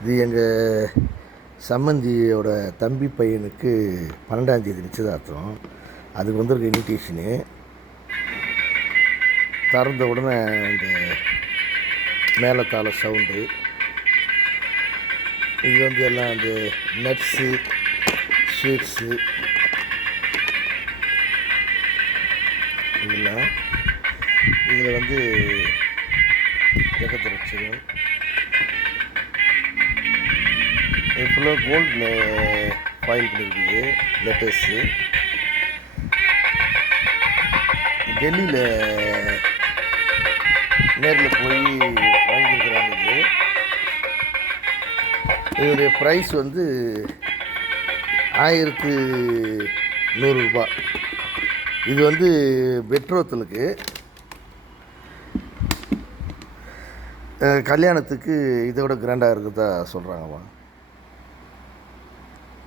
இது எங்கள் சம்மந்தியோட தம்பி பையனுக்கு பன்னெண்டாந்தேதி நிச்சயதார்த்தம். அதுக்கு வந்திருக்க இன்விடேஷனு திறந்த உடனே இந்த மேலத்தாள சவுண்டு இது வந்து எல்லாம் இந்த நட்ஸு ஸ்வீட்ஸு இதெல்லாம். இதில் வந்து ஜெகத்ரட்சகம் இது ஃபுல்லாக கோல்டு ஃபாயில் பண்ணியிருக்குது லெட்டர்ஸு டெல்லியில் நேரில் போய் வாங்கியிருக்கிறாங்க இது. இதனுடைய ப்ரைஸ் வந்து ஆயிரத்து நூறுரூபா இது வந்து பெட்ரோத்தலுக்கு. கல்யாணத்துக்கு இதை விட கிராண்டாக இருக்குதா சொல்கிறாங்கம்மா